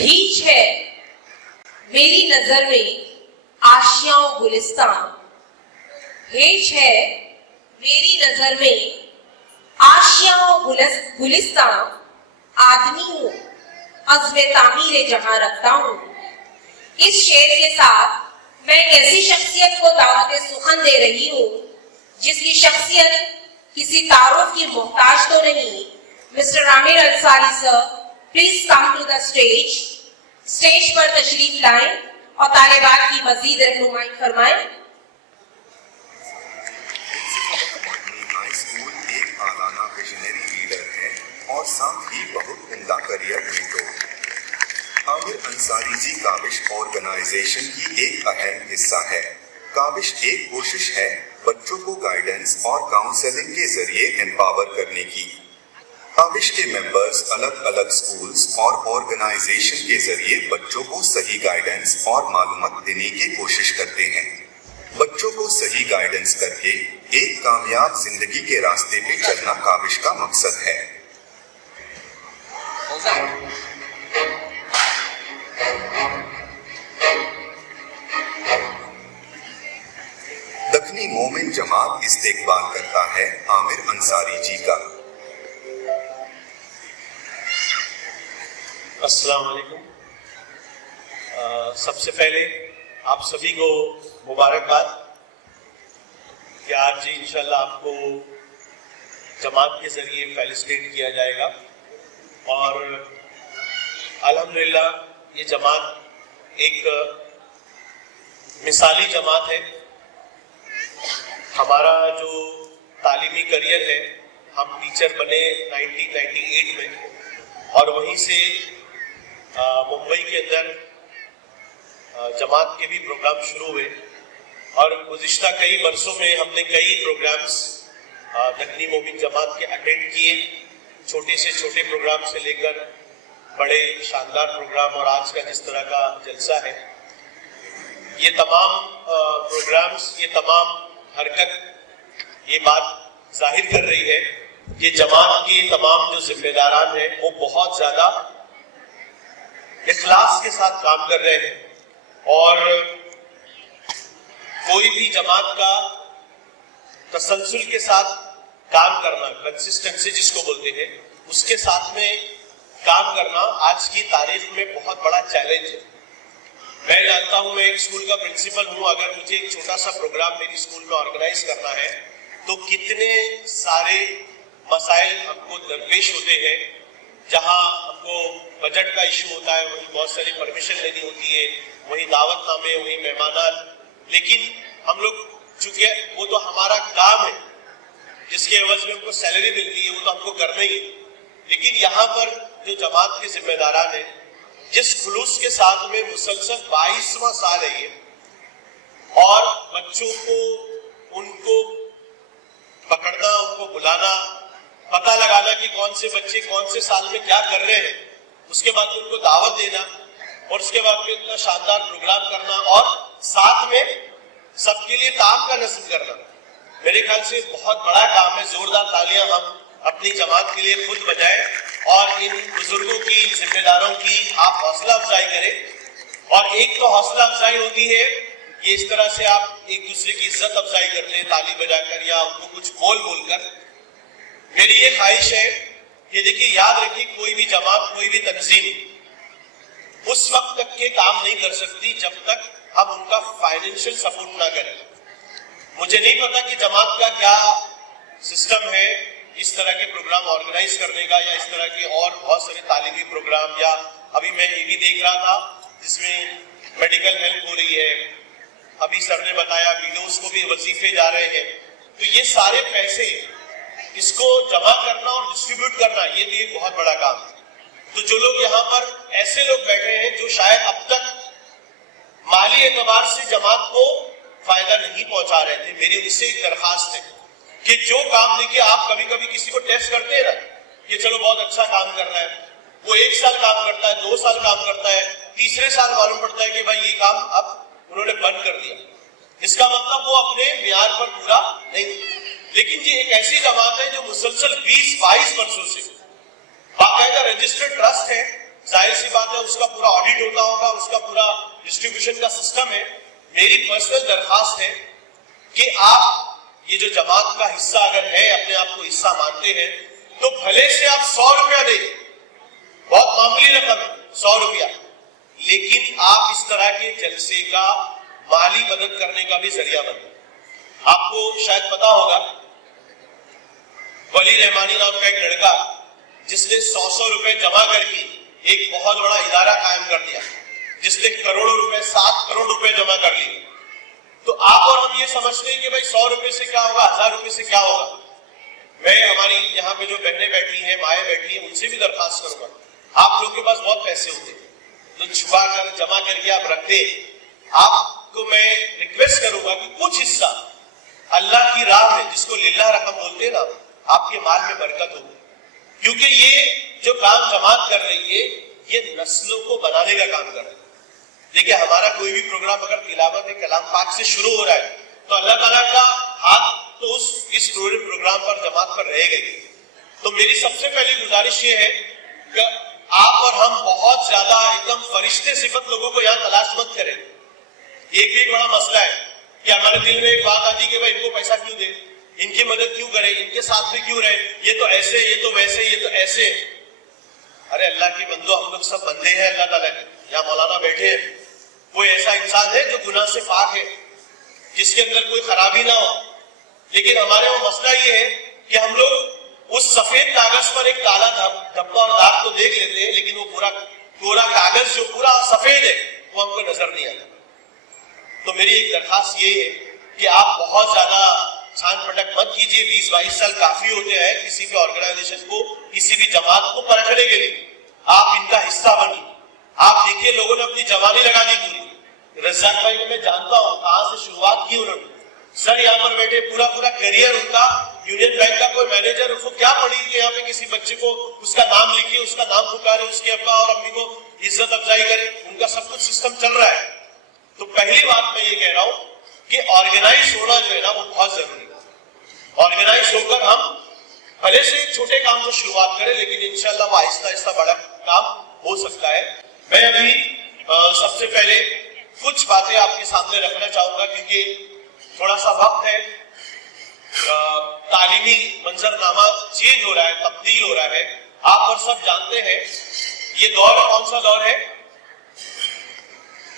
هیچ ہے میری نظر میں آشیاں و گلستان، ہیچ ہے میری نظر میں آشیاں و گلستان، آدمی ہوں عزم تعمیر جہاں رکھتا ہوں۔ اس شعر کے ساتھ میں ایک ایسی شخصیت کو دعوت سخن دے رہی ہوں جس کی شخصیت کسی تعارف کی محتاج تو نہیں۔ Mister Aamir Ansari sir, please come to the stage پر تشریف لائیں اور طالبات کی مزید رہنمائی فرمائیں۔ ایک اعلانہ ویژنری لیڈر ہے اور ساتھ ہی بہت عمدہ کریئر مینٹور۔ عامر انصاری جی کاوش آرگنائزیشن کی ایک اہم حصہ ہے۔ کاوش ایک کوشش ہے بچوں کو گائیڈنس اور کاؤنسلنگ کے ذریعے امپاور کرنے کی۔ کاوش کے ممبرز الگ الگ سکولز اور آرگنائزیشن کے ذریعے بچوں کو صحیح گائیڈنس اور معلومات دینے کی کوشش کرتے ہیں۔ بچوں کو صحیح گائیڈنس کر کے ایک کامیاب زندگی کے راستے پہ چلنا کاوش کا مقصد ہے۔ دکنی مومن جماعت استقبال کرتا ہے عامر انصاری جی کا۔ السلام علیکم۔ سب سے پہلے آپ سبھی کو مبارکباد کہ آج انشاءاللہ آپ کو جماعت کے ذریعے فیلسٹیٹ کیا جائے گا، اور الحمدللہ یہ جماعت ایک مثالی جماعت ہے۔ ہمارا جو تعلیمی کریئر ہے، ہم ٹیچر بنے 1998 میں، اور وہیں سے ممبئی کے اندر جماعت کے بھی پروگرام شروع ہوئے، اور گزشتہ کئی برسوں میں ہم نے کئی پروگرامز دکنی مومن جماعت کے اٹینڈ کیے، چھوٹے سے چھوٹے پروگرام سے لے کر بڑے شاندار پروگرام، اور آج کا جس طرح کا جلسہ ہے، یہ تمام پروگرامز، یہ تمام حرکت یہ بات ظاہر کر رہی ہے کہ جماعت کی تمام جو ذمہ داران ہیں وہ بہت زیادہ اخلاص کے ساتھ کام کر رہے ہیں، اور کوئی بھی جماعت کا تسلسل کے ساتھ کام کرنا، کنسسٹنسی جس کو بولتے ہیں، اس کے ساتھ میں کام کرنا آج کی تاریخ میں بہت بڑا چیلنج ہے۔ میں جانتا ہوں، میں ایک اسکول کا پرنسپل ہوں، اگر مجھے ایک چھوٹا سا پروگرام میری اسکول میں آرگنائز کرنا ہے تو کتنے سارے مسائل ہم کو درپیش ہوتے ہیں، جہاں ہم کو بجٹ کا ایشو ہوتا ہے، وہیں بہت ساری پرمیشن لینی ہوتی ہے، وہیں دعوت نامے، وہیں مہمانات، لیکن ہم لوگ چونکہ وہ تو ہمارا کام ہے جس کے عوض میں ہم کو سیلری ملتی ہے، وہ تو ہم کو کرنا ہی ہے، لیکن یہاں پر جو جماعت کے ذمہ داران ہیں، جس خلوص کے ساتھ میں مسلسل 22واں سال ہے یہ، اور بچوں کو ان کو پکڑنا، ان کو بلانا، پتہ لگانا کہ کون سے بچے کون سے سال میں کیا کر رہے ہیں، اس کے بعد ان کو دعوت دینا، اور اس کے بعد میں اتنا شاندار پروگرام کرنا، اور ساتھ میں سب کے لیے کام کا نظم کرنا، میرے خیال سے بہت بڑا کام ہے۔ زوردار تالیاں ہم اپنی جماعت کے لیے خود بجائیں، اور ان بزرگوں کی، ذمہ داروں کی آپ حوصلہ افزائی کریں۔ اور ایک تو حوصلہ افزائی ہوتی ہے یہ اس طرح سے آپ ایک دوسرے کی عزت افزائی کرتے ہیں تالی بجا کر یا ان کو کچھ بول کر۔ میری یہ خواہش ہے کہ دیکھیے، یاد رکھیے، کوئی بھی جماعت، کوئی بھی تنظیم اس وقت تک کے کام نہیں کر سکتی جب تک ہم ان کا فائنینشیل سپورٹ نہ کریں۔ مجھے نہیں پتا کہ جماعت کا کیا سسٹم ہے اس طرح کے پروگرام آرگنائز کرنے کا، یا اس طرح کے اور بہت سارے تعلیمی پروگرام، یا ابھی میں یہ بھی دیکھ رہا تھا جس میں میڈیکل ہیلپ ہو رہی ہے، ابھی سر نے بتایا ویڈوز کو بھی وظیفے جا رہے ہیں، تو یہ سارے پیسے اس کو جمع کرنا اور ڈسٹریبیوٹ کرنا، یہ بھی ایک بہت بڑا کام ہے۔ تو جو لوگ یہاں پر ایسے لوگ بیٹھے ہیں جو شاید اب تک مالی اعتبار سے جماعت کو فائدہ نہیں پہنچا رہے تھے، میری ان سے ایک درخواست ہے کہ جو کام دیکھیے، آپ کبھی کبھی کسی کو ٹیسٹ کرتے ہیں نا کہ چلو بہت اچھا کام کر رہا ہے، وہ 1 سال کام کرتا ہے، 2 سال کام کرتا ہے، تیسرے سال معلوم پڑتا ہے کہ بھائی یہ کام اب انہوں نے بند کر دیا، اس کا مطلب وہ اپنے معیار پر پورا نہیں۔ لیکن یہ ایک ایسی جماعت ہے جو مسلسل 20-22 برسوں سے باقاعدہ رجسٹرڈ ٹرسٹ ہے، ظاہر سی بات ہے اس کا پورا آڈٹ ہوتا ہوگا, اس کا پورا ڈسٹریبیوشن کا سسٹم ہے. میری پرسنل درخواست ہے کہ آپ یہ جو جماعت کا حصہ اگر ہے, اپنے آپ کو حصہ مانتے ہیں, تو بھلے سے آپ 100 روپیہ دیں, بہت معمولی رقم ہے 100 روپیہ, لیکن آپ اس طرح کے جلسے کا مالی مدد کرنے کا بھی ذریعہ بنیں. آپ کو شاید پتا ہوگا ولی رحمانی نام کا ایک لڑکا جس نے 100 روپے جمع کر کے ایک بہت بڑا ادارہ قائم کر دیا, جس نے کروڑوں روپے 7 کروڑ روپے جمع کر لیے. تو آپ اور ہم یہ سمجھتے ہیں کہ بھائی 100 روپے سے کیا ہوگا, 1000 روپے سے کیا ہوگا. میں ہماری یہاں پہ جو بہنیں بیٹھی ہیں, مائیں بیٹھی ہیں, ان سے بھی درخواست کروں گا, آپ لوگوں کے پاس بہت پیسے ہوتے ہیں تو چھپا کر جمع کر کے آپ رکھتے, آپ کو میں ریکویسٹ کروں گا کہ کچھ حصہ اللہ کی راہ میں, جس کو للہ رقم بولتے ہیں نا, آپ کے مال میں برکت ہوگی. کیونکہ یہ جو کام جماعت کر رہی ہے یہ نسلوں کو بنانے کا کام کر رہی ہے. دیکھیں ہمارا کوئی بھی پروگرام اگر تلاوت کلام پاک سے شروع ہو رہا ہے تو اللہ تعالیٰ کا ہاتھ تو اس پورے پروگرام پر جماعت پر رہے گا. تو میری سب سے پہلی گزارش یہ ہے کہ آپ اور ہم بہت زیادہ ایک دم فرشتے صفت لوگوں کو یہاں تلاش مت کریں. ایک بھی ایک بڑا مسئلہ ہے کہ ہمارے دل میں ایک بات آتی ہے کہ بھائی ان کو پیسہ کیوں دیں, ان کی مدد کیوں کریں, ان کے ساتھ میں کیوں رہے, یہ تو ایسے, یہ تو ویسے, یہ تو ایسے. ارے اللہ کے بندو, ہم لوگ سب بندے ہیں اللہ تعالیٰ کے. یہاں مولانا بیٹھے ہیں, کوئی ایسا انسان ہے جو گناہ سے پاک ہے, جس کے اندر کوئی خرابی نہ ہو. لیکن ہمارے وہاں مسئلہ یہ ہے کہ ہم لوگ اس سفید کاغذ پر ایک کالا دھبا اور داغ تو دیکھ لیتے ہیں, لیکن وہ پورا کاغذ جو پورا سفید ہے وہ ہم کو نظر نہیں آتا. تو میری ایک درخواست یہ ہے کہ آپ بہت زیادہ چھان پٹک مت کیجیے. 20-22 سال کافی ہوتے ہیں کسی بھی آرگنائزیشن کو, کسی بھی جماعت کو پرکھنے کے لیے. آپ ان کا حصہ بنیے. آپ دیکھیے لوگوں نے اپنی جوانی لگا دی پوری. رزاق بھائی کو میں جانتا ہوں کہاں سے شروعات کی انہوں نے. سر یہاں پر بیٹھے پورا کیریئر ان کا, یونین بینک کا کوئی مینیجر, اس کو کیا پڑھی کہ یہاں پہ کسی بچے کو اس کا نام لکھے, اس کا نام پکارے, اس کے ابا اور امی کو عزت افزائی کرے. ان کا سب کچھ سسٹم چل رہا ہے. تو پہلی بات میں یہ کہہ رہا ہوں کہ آرگنائز ہونا جو ہے نا وہ بہت ضروری ہے. آرگنائز ہو کر ہم بھلے سے چھوٹے کام سے شروعات کریں, لیکن انشاءاللہ وہ آہستہ آہستہ بڑا کام ہو سکتا ہے. میں ابھی سب سے پہلے کچھ باتیں آپ کے سامنے رکھنا چاہوں گا, کیونکہ تھوڑا سا وقت ہے, تعلیمی منظرنامہ چینج ہو رہا ہے, تبدیل ہو رہا ہے. آپ اور سب جانتے ہیں یہ دور کون سا دور ہے,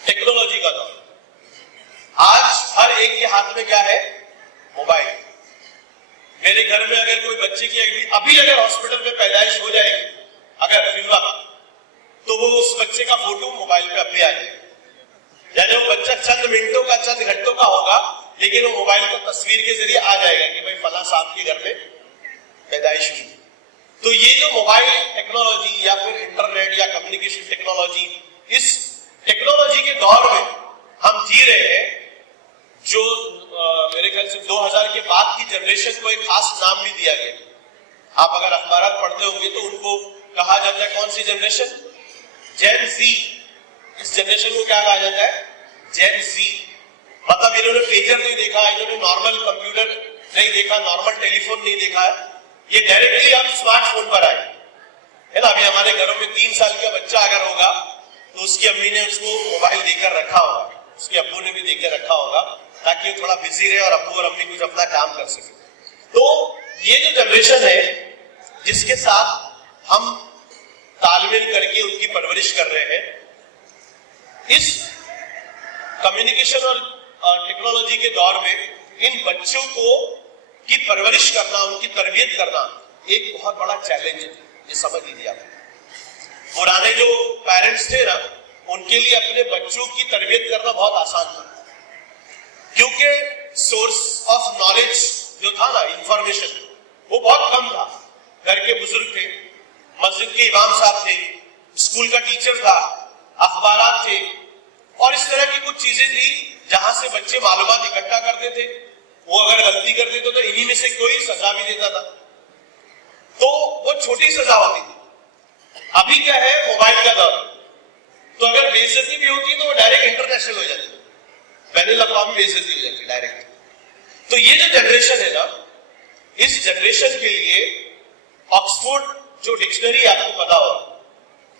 ٹیکنالوجی کا دور. آج ہر ایک کے ہاتھ میں کیا ہے, موبائل. میرے گھر میں اگر کوئی بچے کی ابھی اگر ہاسپٹل میں پیدائش ہو جائے گی اگر فی الوقت, تو وہ اس بچے کا فوٹو موبائل پہ ابھی آ جائے گا. یعنی وہ بچہ چند منٹوں کا, چند گھنٹوں کا ہوگا, لیکن وہ موبائل کو تصویر کے ذریعے آ جائے گا کہ بھائی فلاں صاحب کے گھر میں پیدائش ہوئی. تو یہ جو موبائل ٹیکنالوجی یا پھر انٹرنیٹ یا کمیونیکیشن ٹیکنالوجی, اس ٹیکنالوجی کے دور میں ہم جی رہے ہیں, جو میرے خیال سے 2000 کے بعد کی جنریشن کو ایک خاص نام بھی دیا گیا. آپ اگر اخبارات پڑھتے ہوں گے تو ان کو کہا جاتا ہے کون سی جنریشن, جین زی. اس جنریشن کو کیا کہا جاتا ہے, جین زی. مطلب انہوں نے پیجر نہیں دیکھا, انہوں نے نارمل کمپیوٹر نہیں دیکھا, نارمل ٹیلی فون نہیں دیکھا, یہ ڈائریکٹلی اب اسمارٹ فون پر آئے ہے نا. ابھی ہمارے گھروں میں 3 سال کا بچہ اگر ہوگا تو اس کی امی نے اس کو موبائل دے کر رکھا ہوگا, اس کے ابو نے بھی دے کر رکھا ہوگا, تاکہ وہ تھوڑا بزی رہے اور ابو اور امی کچھ اپنا کام کر سکے. تو یہ جو جنریشن ہے جس کے ساتھ ہم تال میل کر کے ان کی پرورش کر رہے ہیں, اس کمیونیکیشن اور ٹیکنالوجی کے دور میں ان بچوں کو کی پرورش کرنا, ان کی تربیت کرنا ایک بہت بڑا چیلنج ہے. یہ سمجھ لیجیے آپ. پرانے جو پیرنٹس تھے نا, ان کے لیے اپنے بچوں کی تربیت کرنا بہت آسان تھا, کیونکہ سورس آف نالج جو تھا نا, انفارمیشن, وہ بہت کم تھا. گھر کے بزرگ تھے, مسجد کے امام صاحب تھے, اسکول کا ٹیچر تھا, اخبارات تھے, اور اس طرح کی کچھ چیزیں تھی جہاں سے بچے معلومات اکٹھا کرتے تھے. وہ اگر غلطی کرتے تو انہی میں سے کوئی سزا بھی دیتا تھا, تو وہ چھوٹی سزا ہوتی تھی. ابھی کیا ہے, موبائل کا دور, تو اگر بے عزتی بھی ہوتی تو وہ ڈائریکٹ انٹرنیشنل ہو جاتی, بین الاقوامی بے عزتی ہو جاتی ڈائریکٹ. تو یہ جو جنریشن ہے نا, اس جنریشن کے لیے آکسفورڈ جو ڈکشنری آپ کو پتا ہوگا,